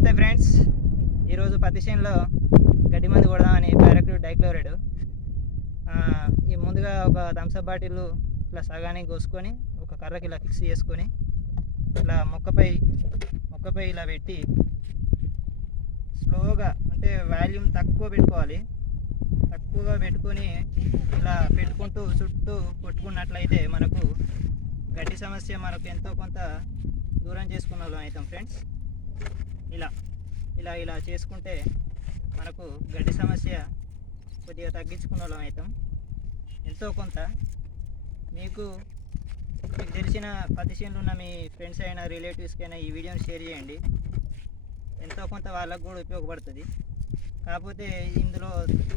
నమస్తే ఫ్రెండ్స్, ఈరోజు పత్తి చేనులో గడ్డి మందు కొడదామని పారాక్యూట్ డైక్లోరైడ్ ఈ ముందుగా ఒక థమ్సప్ బాటిల్ ఇట్లా సగానికి కోసుకొని ఒక కర్రకి ఇలా ఫిక్స్ చేసుకొని ఇట్లా మొక్కపై ఇలా పెట్టి స్లోగా అంటే వాల్యూమ్ తక్కువ పెట్టుకోవాలి. తక్కువగా పెట్టుకొని ఇలా పెట్టుకుంటూ చుట్టూ కొట్టుకున్నట్లయితే మనకు గడ్డి సమస్య మనకు ఎంతో కొంత దూరం చేసుకున్న వాళ్ళం అవుతాం ఫ్రెండ్స్. ఇలా చేసుకుంటే మనకు గడ్డి సమస్య కొద్దిగా తగ్గించుకున్న వాళ్ళం అవుతాం ఎంతో కొంత. మీకు తెలిసిన పత్తి చేనులు ఉన్న మీ ఫ్రెండ్స్ అయినా రిలేటివ్స్కి అయినా ఈ వీడియోని షేర్ చేయండి. ఎంతో కొంత వాళ్ళకు కూడా ఉపయోగపడుతుంది. కాకపోతే ఇందులో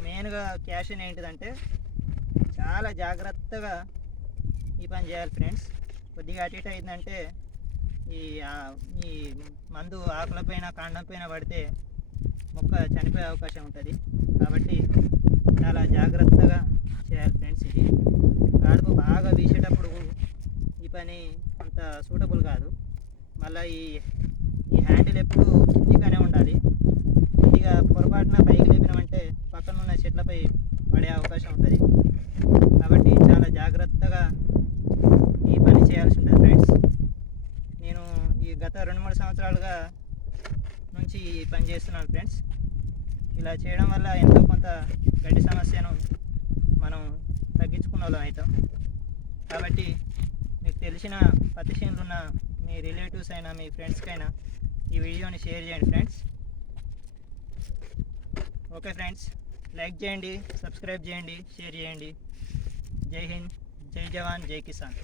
మెయిన్గా క్యాషన్ ఏంటిదంటే చాలా జాగ్రత్తగా ఈ పని చేయాలి ఫ్రెండ్స్. కొద్దిగా అటు ఇటు అయిందంటే ఈ మందు ఆకులపైన కాండం పైన పడితే మొక్క చనిపోయే అవకాశం ఉంటుంది. కాబట్టి చాలా జాగ్రత్తగా చేయాలి ఫ్రెండ్స్. ఇది కడుపు బాగా వీసేటప్పుడు ఈ పని అంత సూటబుల్ కాదు. మళ్ళీ ఈ హ్యాండిల్ ఎప్పుడు కిందిగానే ఉండాలి. కొద్దిగా పొరపాటున పైకి లేపినామంటే పక్కన ఉన్న చెట్లపై పడే అవకాశం ఉంటుంది. కాబట్టి చాలా జాగ్రత్తగా ఈ పని చేయాల్సి ఉంటుంది ఫ్రెండ్స్. నేను ఈ గత 2-3 సంవత్సరాలుగా నుంచి ఈ పని చేస్తున్నాను ఫ్రెండ్స్. ఇలా చేయడం వల్ల ఎంతో కొంత గడ్డి సమస్యను మనం తగ్గించుకున్న వాళ్ళం అవుతాం. కాబట్టి మీకు తెలిసిన పత్తి చేనులు ఉన్న మీ రిలేటివ్స్ అయినా మీ ఫ్రెండ్స్కి అయినా ఈ వీడియోని షేర్ చేయండి ఫ్రెండ్స్. ఓకే ఫ్రెండ్స్, లైక్ చేయండి, సబ్స్క్రైబ్ చేయండి, షేర్ చేయండి. జై హింద్, జై జవాన్, జై కిసాన్.